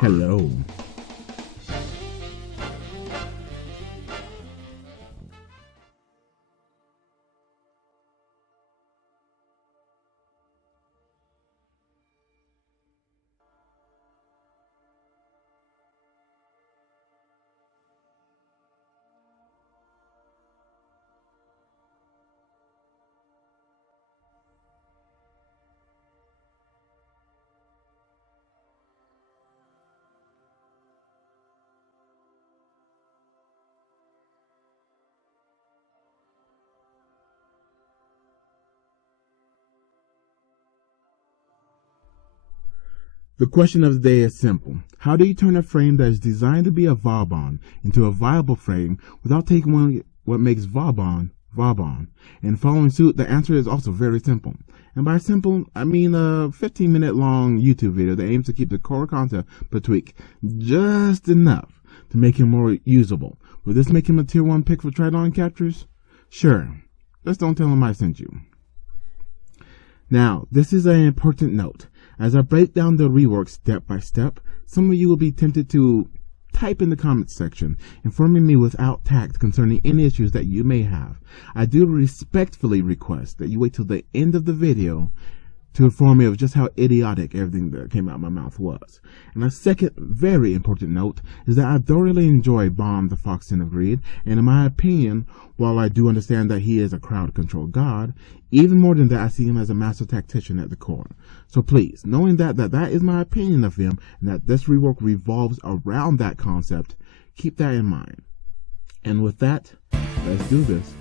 Hello. The question of the day is simple. How do you turn a frame that is designed to be a Vauban into a viable frame without taking what makes Vauban, Vauban? And following suit, the answer is also very simple. And by simple, I mean a 15-minute long YouTube video that aims to keep the core concept but tweak just enough to make him more usable. Will this make him a tier 1 pick for try-on captures? Sure. Just don't tell him I sent you. Now, this is an important note. As I break down the rework step by step, some of you will be tempted to type in the comments section, informing me without tact concerning any issues that you may have. I do respectfully request that you wait till the end of the video to inform me of just how idiotic everything that came out of my mouth was. And a second very important note is that I thoroughly enjoy Bomb the Fox of Greed, and in my opinion, while I do understand that he is a crowd control god, even more than that, I see him as a master tactician at the core. So please, knowing that is my opinion of him, and that this rework revolves around that concept, keep that in mind. And with that, let's do this.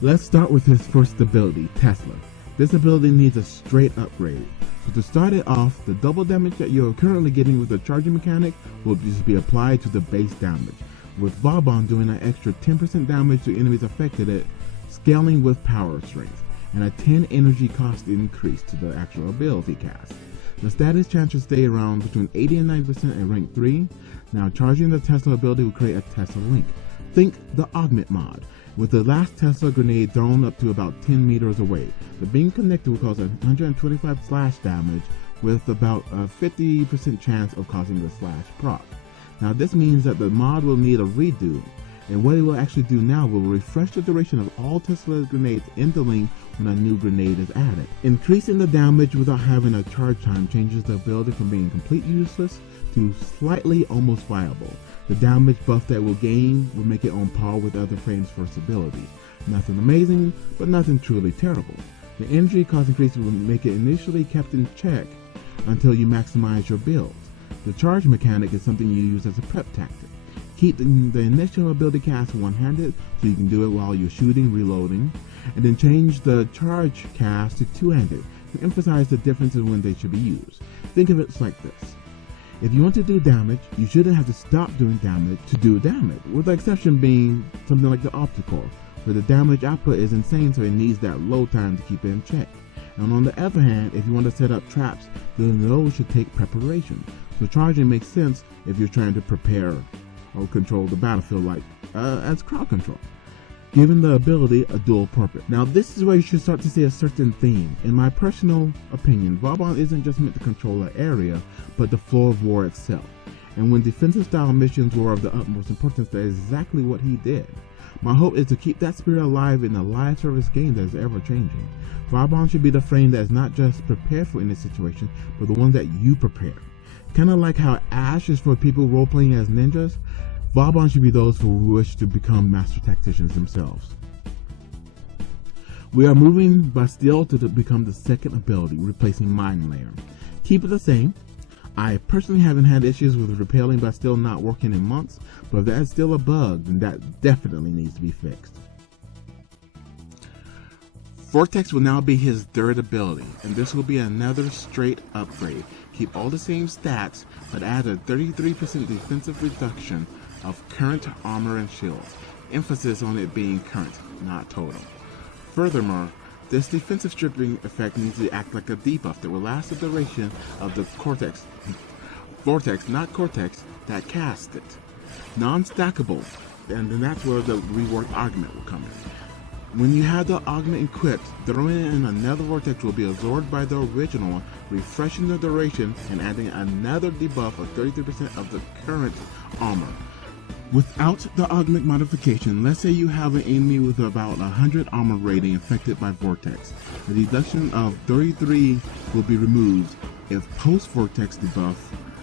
Let's start with his first ability, Tesla. This ability needs a straight upgrade. So to start it off, the double damage that you're currently getting with the charging mechanic will just be applied to the base damage, with Vauban doing an extra 10% damage to enemies affected, scaling with power strength, and a 10 energy cost increase to the actual ability cast. The status chance will stay around between 80 and 90% in rank 3. Now charging the Tesla ability will create a Tesla link. Think the Augment mod, with the last Tesla grenade thrown up to about 10 meters away. The being connected will cause 125 slash damage with about a 50% chance of causing the slash proc. Now this means that the mod will need a redo, and what it will actually do now will refresh the duration of all Tesla grenades in the link when a new grenade is added. Increasing the damage without having a charge time changes the ability from being completely useless to slightly almost viable. The damage buff that will gain will make it on par with other frames' first abilities. Nothing amazing, but nothing truly terrible. The energy cost increase will make it initially kept in check until you maximize your builds. The charge mechanic is something you use as a prep tactic. Keep the initial ability cast one-handed so you can do it while you're shooting, reloading, and then change the charge cast to two-handed to emphasize the differences when they should be used. Think of it like this. If you want to do damage, you shouldn't have to stop doing damage to do damage, with the exception being something like the Opticore, where the damage output is insane so it needs that load time to keep it in check. And on the other hand, if you want to set up traps, then those should take preparation. So charging makes sense if you're trying to prepare or control the battlefield like as crowd control, giving the ability a dual purpose. Now this is where you should start to see a certain theme. In my personal opinion, Vauban isn't just meant to control an area, but the floor of war itself. And when defensive style missions were of the utmost importance, that is exactly what he did. My hope is to keep that spirit alive in a live service game that is ever changing. Vauban should be the frame that is not just prepared for any situation, but the one that you prepare. Kind of like how Ash is for people role-playing as ninjas, Vauban should be those who wish to become master tacticians themselves. We are moving Bastille to become the second ability, replacing Mine Layer. Keep it the same. I personally haven't had issues with repelling Bastille not working in months, but if that's still a bug, then that definitely needs to be fixed. Vortex will now be his third ability, and this will be another straight upgrade. Keep all the same stats, but add a 33% defensive reduction of current armor and shield. Emphasis on it being current, not total. Furthermore, this defensive stripping effect needs to act like a debuff that will last the duration of the Vortex, not Cortex, that casts it. Non-stackable, and then that's where the rework argument will come in. When you have the augment equipped, throwing in another vortex will be absorbed by the original, refreshing the duration and adding another debuff of 33% of the current armor. Without the augment modification, let's say you have an enemy with about 100 armor rating affected by Vortex. A deduction of 33 will be removed. If post-Vortex debuff,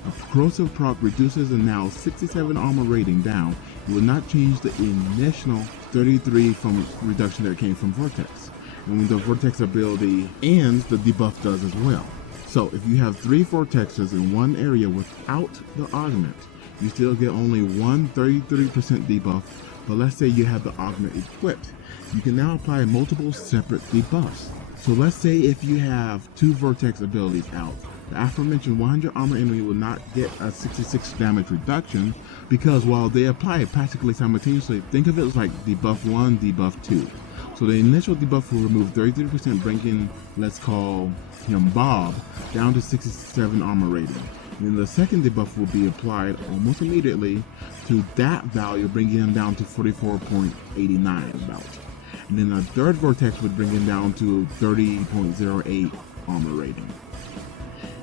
a corrosive proc reduces a now 67 armor rating down, it will not change the initial 33 from reduction that came from Vortex. And when the Vortex ability ends, the debuff does as well. So if you have 3 Vortexes in one area without the augment, you still get only one 33% debuff, but let's say you have the augment equipped. You can now apply multiple separate debuffs. So let's say if you have 2 Vortex abilities out, the aforementioned 100 armor enemy will not get a 66 damage reduction because while they apply it practically simultaneously, think of it as like debuff 1, debuff 2. So the initial debuff will remove 33%, bringing, let's call him Bob, down to 67 armor rating. Then the second debuff will be applied almost immediately to that value, bringing him down to 44.89 about. And then the third vortex would bring him down to 30.08 armor rating.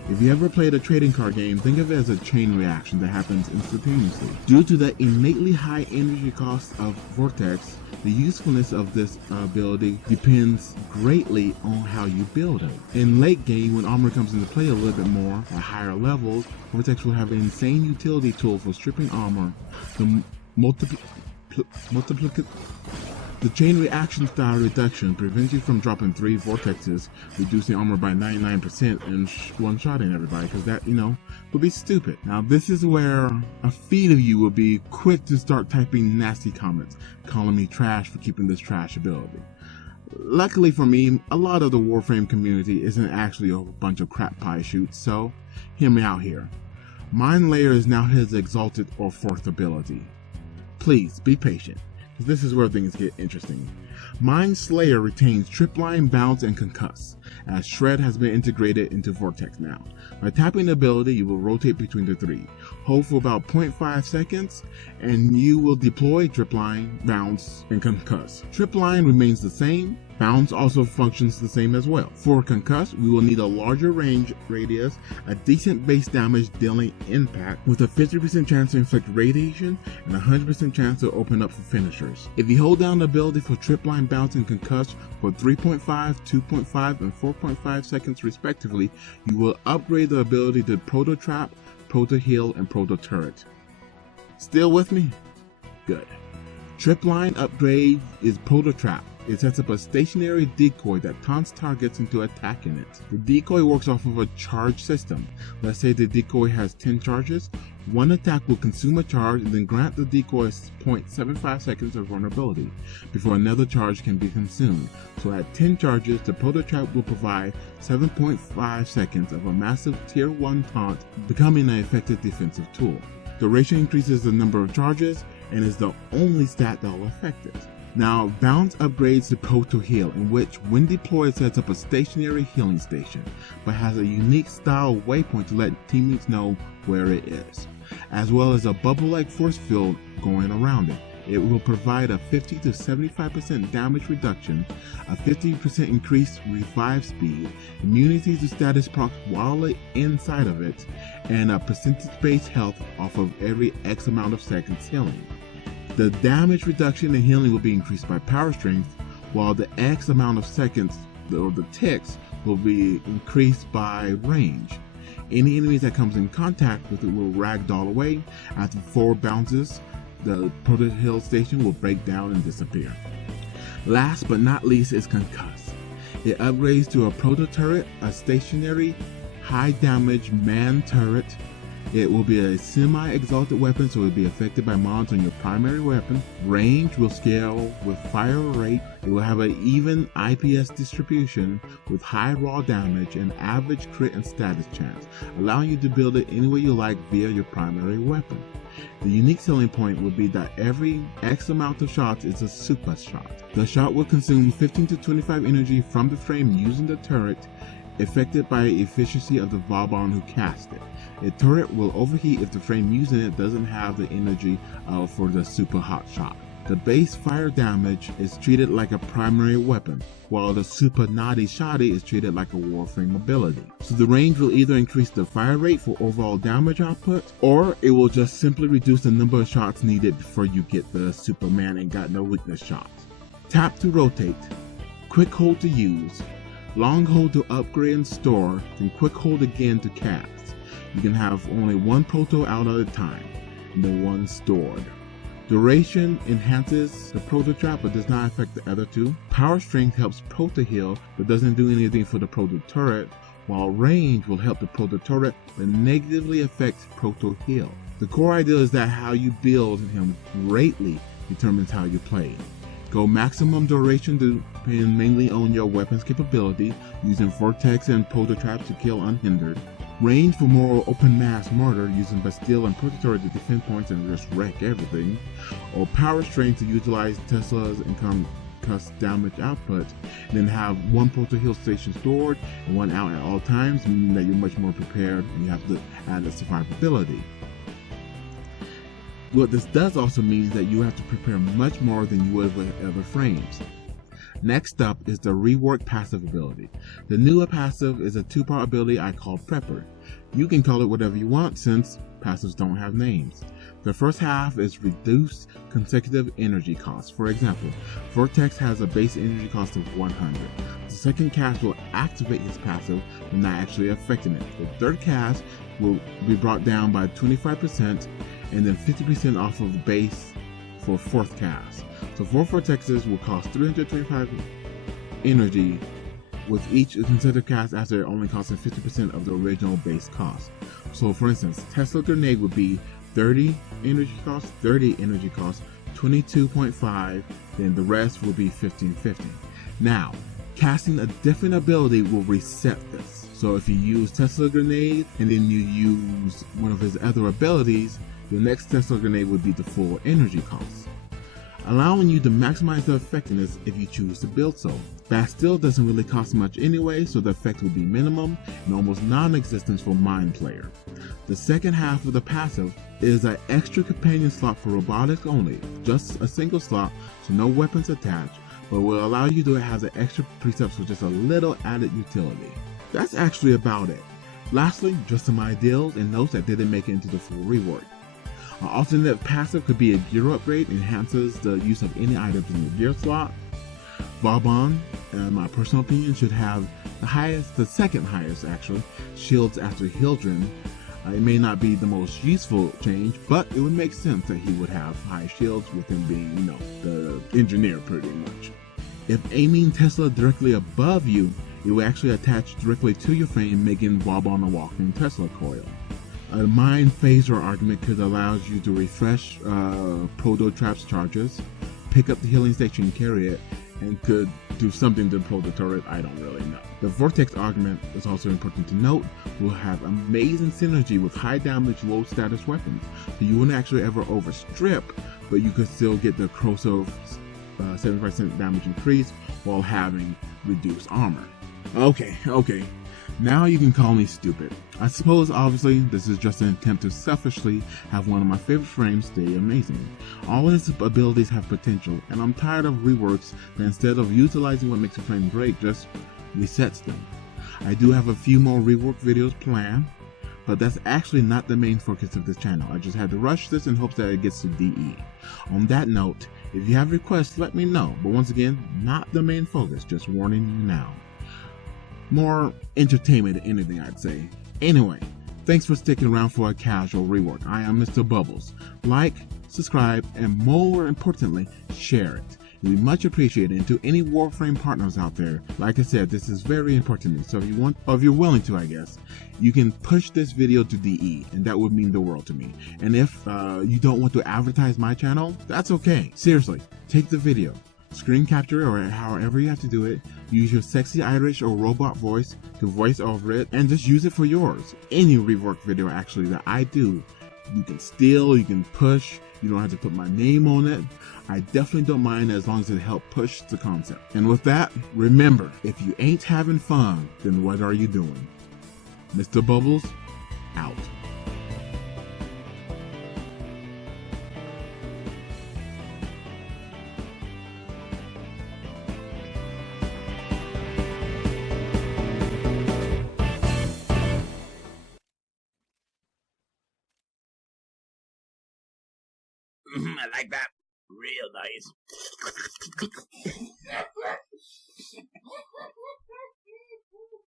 If you ever played a trading card game, think of it as a chain reaction that happens instantaneously. Due to the innately high energy cost of Vortex, the usefulness of this ability depends greatly on how you build it. In late game, when armor comes into play a little bit more at higher levels, Vortex will have an insane utility tool for stripping armor. The chain reaction style reduction prevents you from dropping 3 vortexes, reducing armor by 99% and one-shotting everybody, because that, would be stupid. Now this is where a few of you will be quick to start typing nasty comments, calling me trash for keeping this trash ability. Luckily for me, a lot of the Warframe community isn't actually a bunch of crap pie shoots, so hear me out here. Mind Layer is now his exalted or 4th ability. Please be patient. This is where things get interesting. Mind Slayer retains Tripline, Bounce, and Concuss, as Shred has been integrated into Vortex now. By tapping the ability, you will rotate between the 3. Hold for about 0.5 seconds, and you will deploy Tripline, Bounce, and Concuss. Tripline remains the same. Bounce also functions the same as well. For Concuss, we will need a larger range radius, a decent base damage dealing impact, with a 50% chance to inflict radiation, and a 100% chance to open up for finishers. If you hold down the ability for Tripline, Bounce, and Concuss for 3.5, 2.5, and 4.5 seconds respectively, you will upgrade the ability to Proto Trap, Proto Heal, and Proto Turret. Still with me? Good. Tripline upgrade is Proto Trap. It sets up a stationary decoy that taunts targets into attacking it. The decoy works off of a charge system. Let's say the decoy has 10 charges. One attack will consume a charge and then grant the decoy 0.75 seconds of vulnerability before another charge can be consumed. So at 10 charges, the Proto Trap will provide 7.5 seconds of a massive tier 1 taunt, becoming an effective defensive tool. Duration increases the number of charges and is the only stat that will affect it. Now, Bounce upgrades to Proto Heal, in which, when deployed, sets up a stationary healing station, but has a unique style waypoint to let teammates know where it is, as well as a bubble-like force field going around it. It will provide a 50 to 75% damage reduction, a 50% increased revive speed, immunity to status proc while inside of it, and a percentage-based health off of every X amount of seconds healing. The damage reduction and healing will be increased by power strength, while the X amount of seconds, or the ticks, will be increased by range. Any enemies that comes in contact with it will ragdoll away. After 4 bounces, the Proto Heal station will break down and disappear. Last but not least is Concuss. It upgrades to a Proto Turret, a stationary, high damage man turret. It will be a semi-exalted weapon, so it will be affected by mods on your primary weapon. Range will scale with fire rate. It will have an even IPS distribution with high raw damage and average crit and status chance, allowing you to build it any way you like via your primary weapon. The unique selling point will be that every X amount of shots is a super shot. The shot will consume 15 to 25 energy from the frame using the turret, affected by the efficiency of the Vauban who cast it. A turret will overheat if the frame using it doesn't have the energy for the super hot shot. The base fire damage is treated like a primary weapon, while the Super Naughty Shoddy is treated like a Warframe ability. So the range will either increase the fire rate for overall damage output, or it will just simply reduce the number of shots needed before you get the Superman ain't got no weakness shots. Tap to rotate, quick hold to use, long hold to upgrade and store, then quick hold again to cast. You can have only one proto out at a time, and then one stored. Duration enhances the proto trap but does not affect the other two. Power strength helps proto heal but doesn't do anything for the proto turret, while range will help the proto turret but negatively affects proto heal. The core idea is that how you build him greatly determines how you play. Go maximum duration to depend mainly on your weapon's capability, using Vortex and proto traps to kill unhindered. Range for more open mass murder, using Bastille and Prototurret to defend points and just wreck everything. Or power strength to utilize Tesla's and concuss damage output, and then have one proto heal station stored and one out at all times, meaning that you're much more prepared and you have to add a survivability. What this does also means that you have to prepare much more than you would with other frames. Next up is the Rework passive ability. The newer passive is a two-part ability I call Prepper. You can call it whatever you want since passives don't have names. The first half is reduced consecutive energy cost. For example, Vortex has a base energy cost of 100. The second cast will activate his passive but not actually affecting it. The third cast will be brought down by 25% and then 50% off of the base for fourth cast. So 4 Vortexes will cost 325 energy, with each consecutive cast after only costing 50% of the original base cost. So for instance, Tesla Grenade would be 30 energy cost, 30 energy cost, 22.5, then the rest will be 1550. Now, casting a different ability will reset this. So if you use Tesla Grenade and then you use one of his other abilities, the next Tesla Grenade would be the full energy cost, allowing you to maximize the effectiveness if you choose to build so. Bastille doesn't really cost much anyway, so the effect will be minimum and almost non-existent for Mind Player. The second half of the passive is an extra companion slot for robotics only, just a single slot, so no weapons attached, but will allow you to have the extra precepts for just a little added utility. That's actually about it. Lastly, just some ideals and notes that didn't make it into the full rework. An alternate passive could be a gear upgrade, enhances the use of any items in the gear slot. Vauban, in my personal opinion, should have the second highest actually, shields after Hildren. It may not be the most useful change, but it would make sense that he would have high shields with him being, the engineer pretty much. If aiming Tesla directly above you, it will actually attach directly to your frame, making Vauban a walking Tesla coil. A Mind Phaser argument could allow you to refresh Proto Trap's charges, pick up the healing station and carry it, and could do something to the Proto Turret, I don't really know. The Vortex argument is also important to note, will have amazing synergy with high damage, low status weapons, so you wouldn't actually ever overstrip, but you could still get the corrosive 75% damage increase while having reduced armor. Okay. Now you can call me stupid. I suppose obviously this is just an attempt to selfishly have one of my favorite frames stay amazing. All his abilities have potential, and I'm tired of reworks that instead of utilizing what makes a frame great, just resets them. I do have a few more rework videos planned, but that's actually not the main focus of this channel. I just had to rush this in hopes that it gets to DE. On that note, if you have requests, let me know, but once again, not the main focus, just warning you now. More entertainment than anything, I'd say. Anyway, thanks for sticking around for a casual rework. I am Mr. Bubbles. Like, subscribe, and more importantly, share it. It would be much appreciated. And to any Warframe partners out there, like I said, this is very important to me. So if you want, or if you're willing to, I guess, you can push this video to DE, and that would mean the world to me. And if you don't want to advertise my channel, that's okay. Seriously, take the video, screen capture or however you have to do it, use your sexy Irish or robot voice to voice over it, and just use it for yours. Any rework video actually that I do, you can steal, you can push, you don't have to put my name on it. I definitely don't mind as long as it helps push the concept. And with that, remember, if you ain't having fun, then what are you doing? Mr. Bubbles, out. I like that. Real nice.